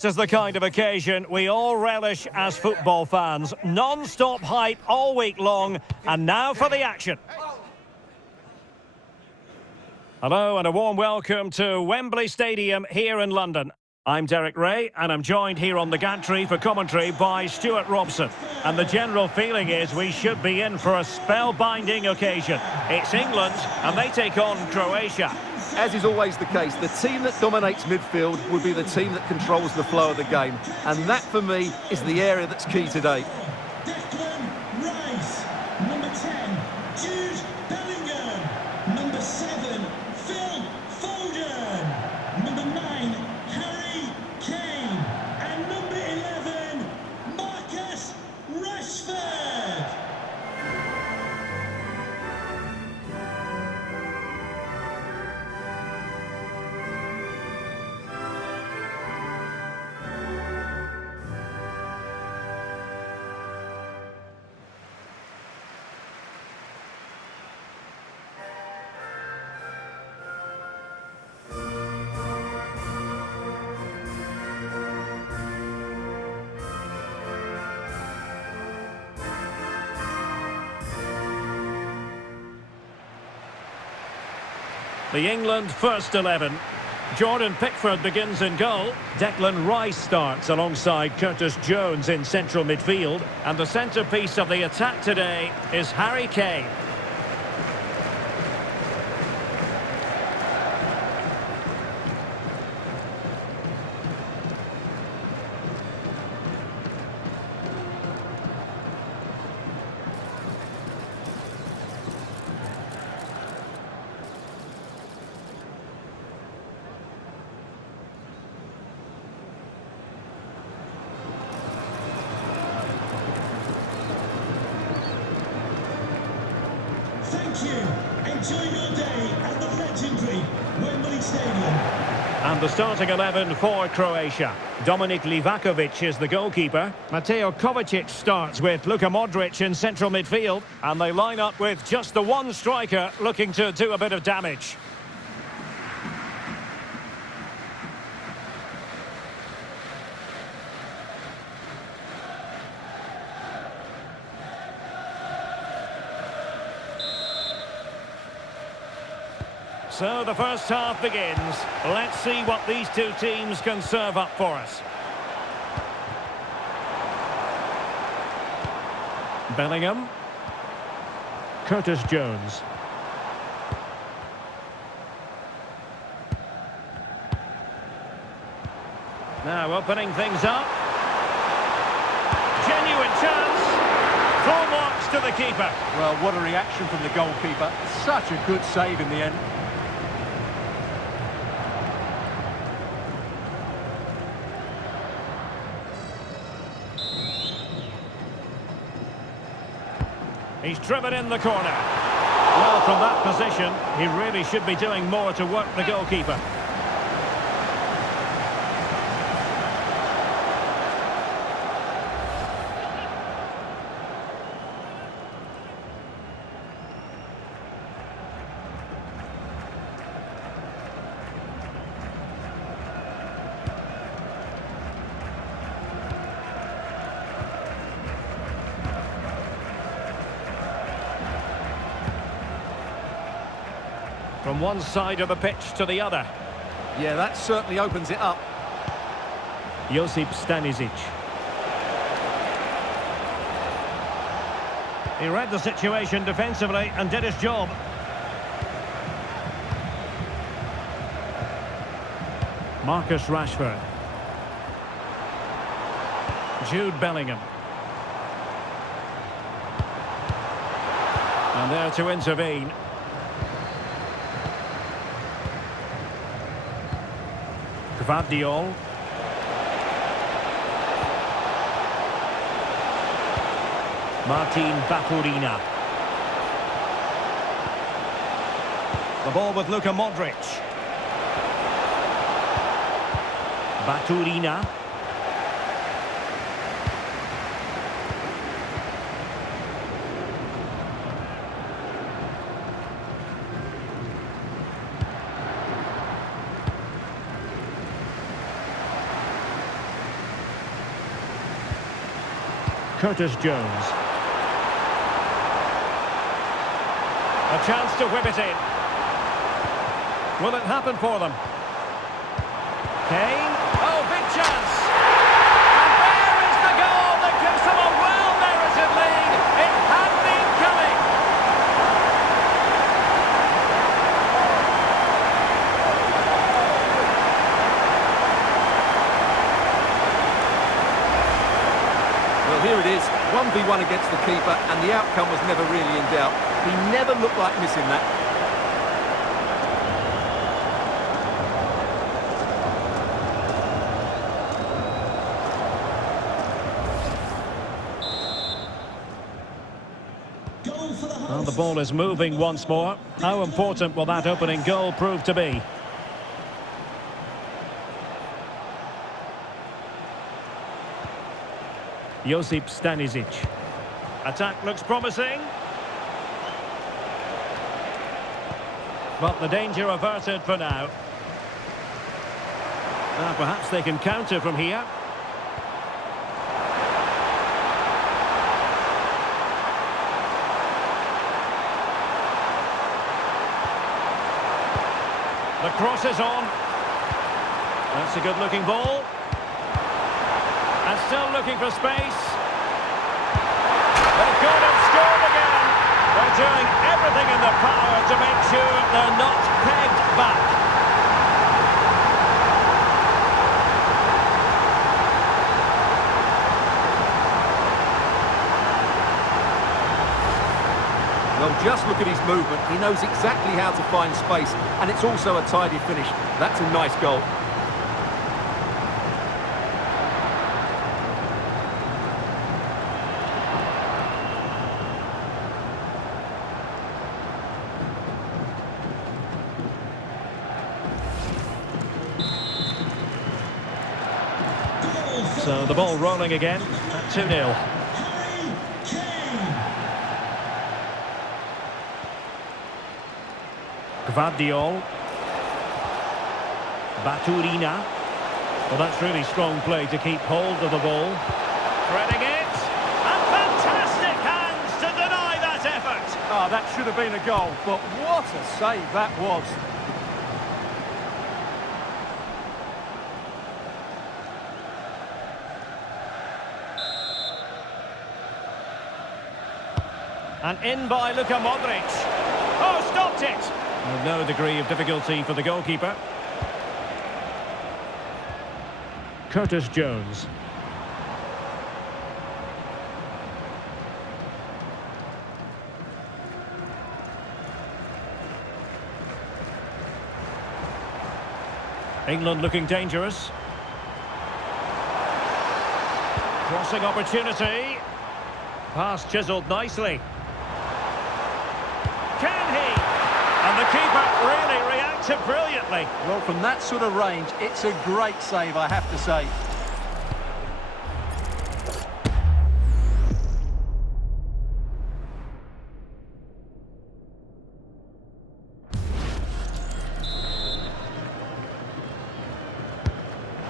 This is the kind of occasion we all relish as football fans. Non-stop hype all week long, and now for the action. Hello and a warm welcome to Wembley Stadium here in London. I'm Derek Ray and I'm joined here on the gantry for commentary by Stuart Robson. And the general feeling is we should be in for a spellbinding occasion. It's England and they take on Croatia. As is always the case, the team that dominates midfield will be the team that controls the flow of the game. And that, for me, is the area that's key today. Declan Rice, number 10, Jude Bellingham, number 7, Phil Foden, number 9, Harry Kane, and number 11, Marcus Rashford. The England first 11. Jordan Pickford begins in goal. Declan Rice starts alongside Curtis Jones in central midfield. And the centrepiece of the attack today is Harry Kane. Thank you. Enjoy your day at the legendary Wembley Stadium. And the starting 11 for Croatia. Dominik Livaković is the goalkeeper. Mateo Kovačić starts with Luka Modrić in central midfield. And they line up with just the one striker looking to do a bit of damage. So the first half begins. Let's see what these two teams can serve up for us. Bellingham. Curtis Jones. Now opening things up. Genuine chance. Full marks to the keeper. Well, what a reaction from the goalkeeper. Such a good save in the end. He's driven in the corner. Well, from that position, he really should be doing more to work the goalkeeper. From one side of the pitch to the other. Yeah, that certainly opens it up. Josip Stanisic. He read the situation defensively and did his job. Marcus Rashford. Jude Bellingham. And there to intervene. Gvardiol. Martin Baturina. The ball with Luka Modrić. Baturina. Curtis Jones. A chance to whip it in. Will it happen for them? Kane. Oh, big chance. And there is the goal that gives them a well-merited lead. It had been coming. Well, here it is, 1v1 against the keeper, and the outcome was never really in doubt. He never looked like missing that. Well, the ball is moving once more. How important will that opening goal prove to be? Josip Stanisic. Attack looks promising. But the danger averted for now. Now perhaps they can counter from here. The cross is on. That's a good-looking ball. And still looking for space. They've got him scored again. They're doing everything in their power to make sure they're not pegged back. Well, just look at his movement. He knows exactly how to find space, and it's also a tidy finish. That's a nice goal. So the ball rolling again at 2-0. Gvardiol. Baturina. Well, that's really strong play to keep hold of the ball. Threading it. And fantastic hands to deny that effort. Oh, that should have been a goal, but what a save that was. And in by Luka Modrić. Oh, stopped it! With no degree of difficulty for the goalkeeper. Curtis Jones. England looking dangerous. Crossing opportunity. Pass chiselled nicely. Can he? And the keeper really reacted brilliantly. Well, from that sort of range, it's a great save, I have to say.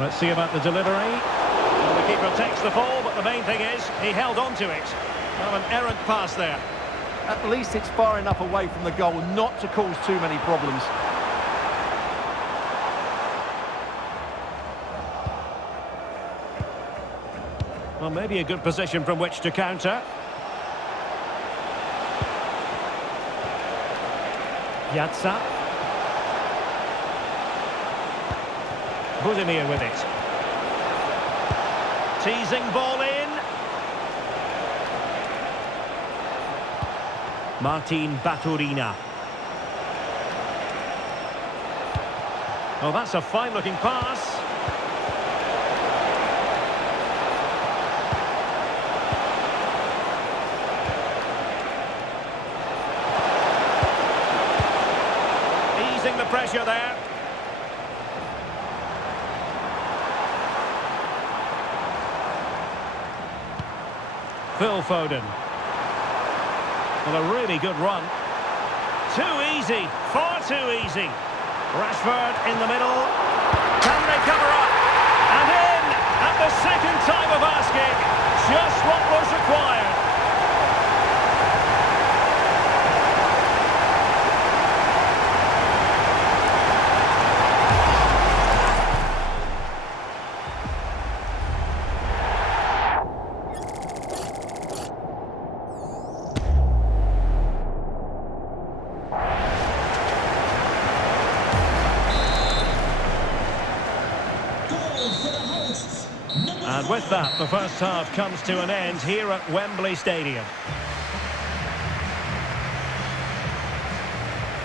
Let's see about the delivery. Well, the keeper takes the ball, but the main thing is he held on to it. Well, an errant pass there. At least it's far enough away from the goal not to cause too many problems. Well, maybe a good position from which to counter. Yatsa. Budimir with it. Teasing ball in. Martin Baturina. Oh, that's a fine-looking pass. Easing the pressure there. Phil Foden. Well, a really good run. Too easy, far too easy. Rashford in the middle. Can they cover up? And in at the second time of asking. Just what was required. And with that, the first half comes to an end here at Wembley Stadium.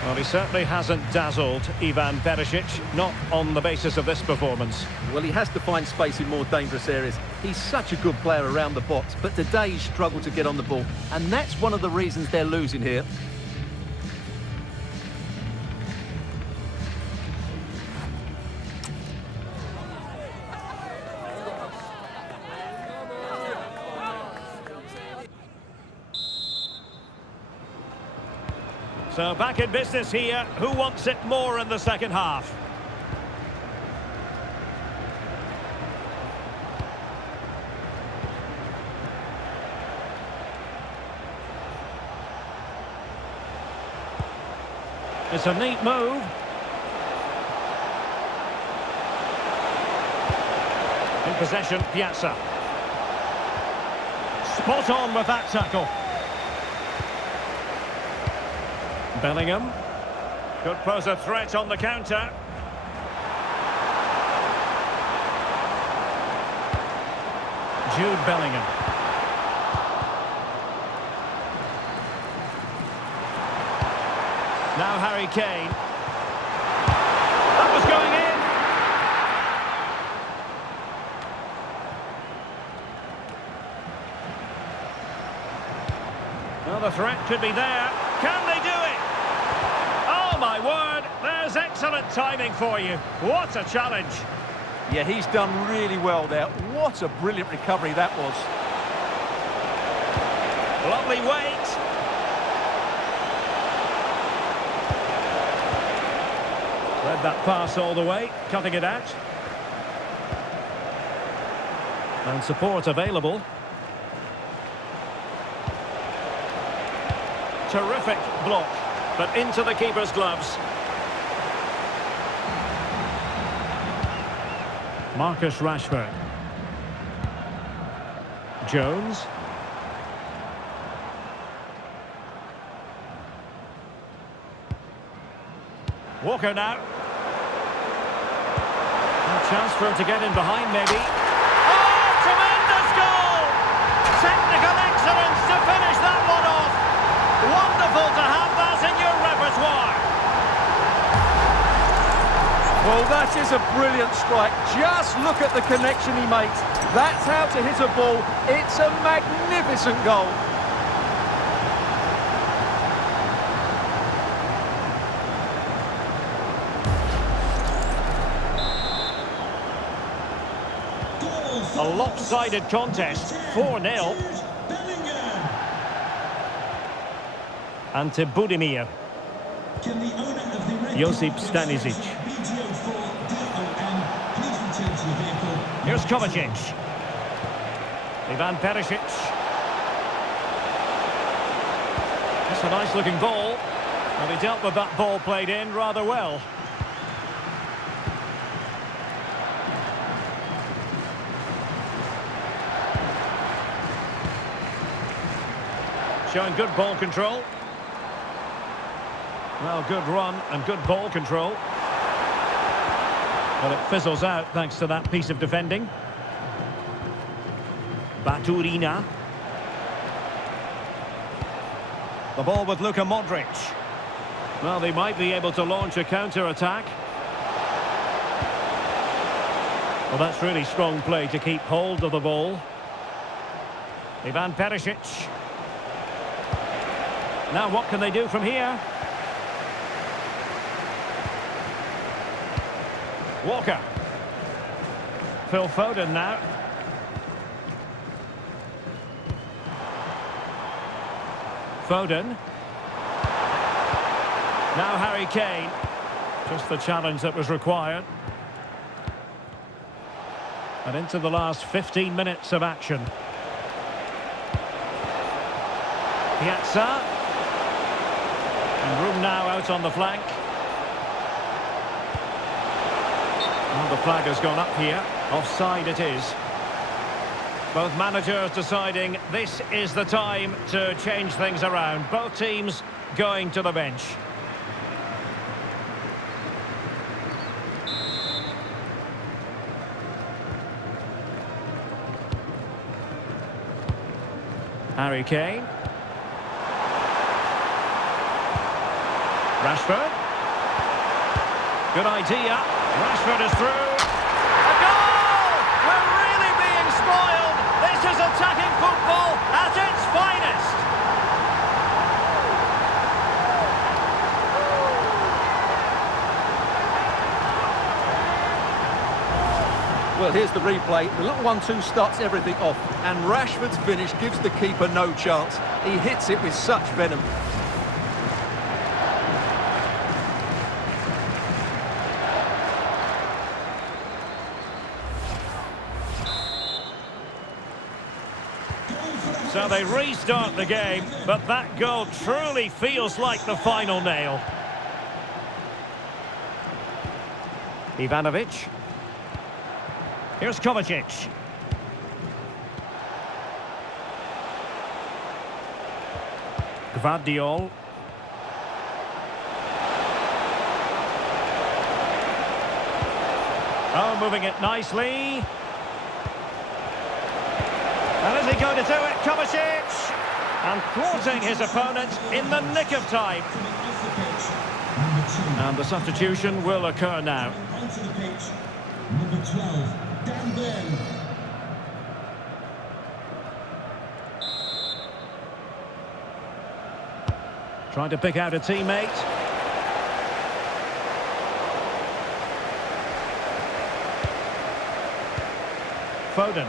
Well, he certainly hasn't dazzled Ivan Perišić, not on the basis of this performance. Well, he has to find space in more dangerous areas. He's such a good player around the box, but today he's struggled to get on the ball. And that's one of the reasons they're losing here. So back in business here. Who wants it more in the second half? It's a neat move. In possession, Piazza. Spot on with that tackle. Bellingham could pose a threat on the counter. Jude Bellingham. Now Harry Kane. That was going in. Well, the threat could be there. Can they do it? Oh, my word. There's excellent timing for you. What a challenge. Yeah, he's done really well there. What a brilliant recovery that was. Lovely weight. Read that pass all the way, cutting it out. And support available. Terrific block, but into the keeper's gloves. Marcus Rashford. Jones. Walker now. A chance for him to get in behind, maybe. Oh, tremendous goal! Technical excellence to finish that one off. Wonderful to have that in your repertoire. Well, that is a brilliant strike. Just look at the connection he makes. That's how to hit a ball. It's a magnificent goal. A lopsided contest, 4-0. Ante Budimir. Josip Stanisic. Here's Kovačić. Ivan Perišić. That's a nice looking ball. And he dealt with that ball played in rather well. Showing good ball control. Well, good run and good ball control. But it fizzles out thanks to that piece of defending. Baturina. The ball with Luka Modrić. Well, they might be able to launch a counter-attack. Well, that's really strong play to keep hold of the ball. Ivan Perišić. Now what can they do from here? Walker. Phil Foden now. Foden. Now Harry Kane. Just the challenge that was required. And into the last 15 minutes of action. Piazza. And room now out on the flank. Well, the flag has gone up here. Offside it is. Both managers deciding this is the time to change things around. Both teams going to the bench. Harry Kane. Rashford. Good idea. Rashford is through. A goal! We're really being spoiled. This is attacking football at its finest. Well, here's the replay. The little 1-2 starts everything off, and Rashford's finish gives the keeper no chance. He hits it with such venom. So they restart the game, but that goal truly feels like the final nail. Ivanovic. Here's Kovačić. Gvardiol. Oh, moving it nicely. And is he going to do it? Kovačić! And thwarting his opponent in the nick of time. And the substitution will occur now. Onto the pitch, number 12, Dan Burn. Trying to pick out a teammate. Foden.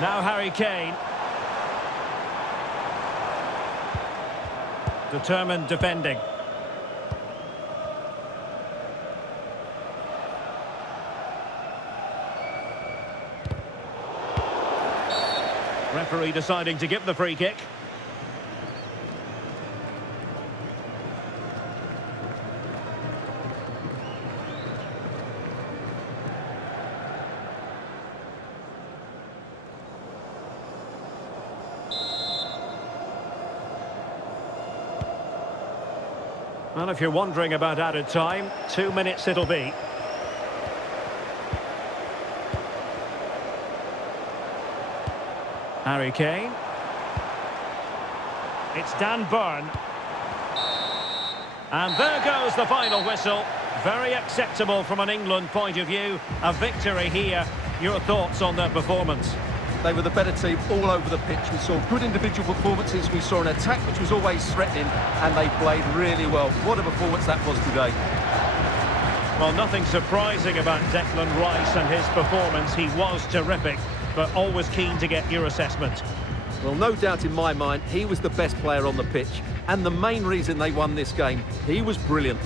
Now Harry Kane. Determined defending. Referee deciding to give the free kick. Well, if you're wondering about added time, 2 minutes it'll be. Harry Kane. It's Dan Burn. And there goes the final whistle. Very acceptable from an England point of view. A victory here. Your thoughts on their performance? They were the better team all over the pitch. We saw good individual performances. We saw an attack which was always threatening, and they played really well. What a performance that was today. Well, nothing surprising about Declan Rice and his performance. He was terrific, but always keen to get your assessment. Well, no doubt in my mind, he was the best player on the pitch, and the main reason they won this game. He was brilliant.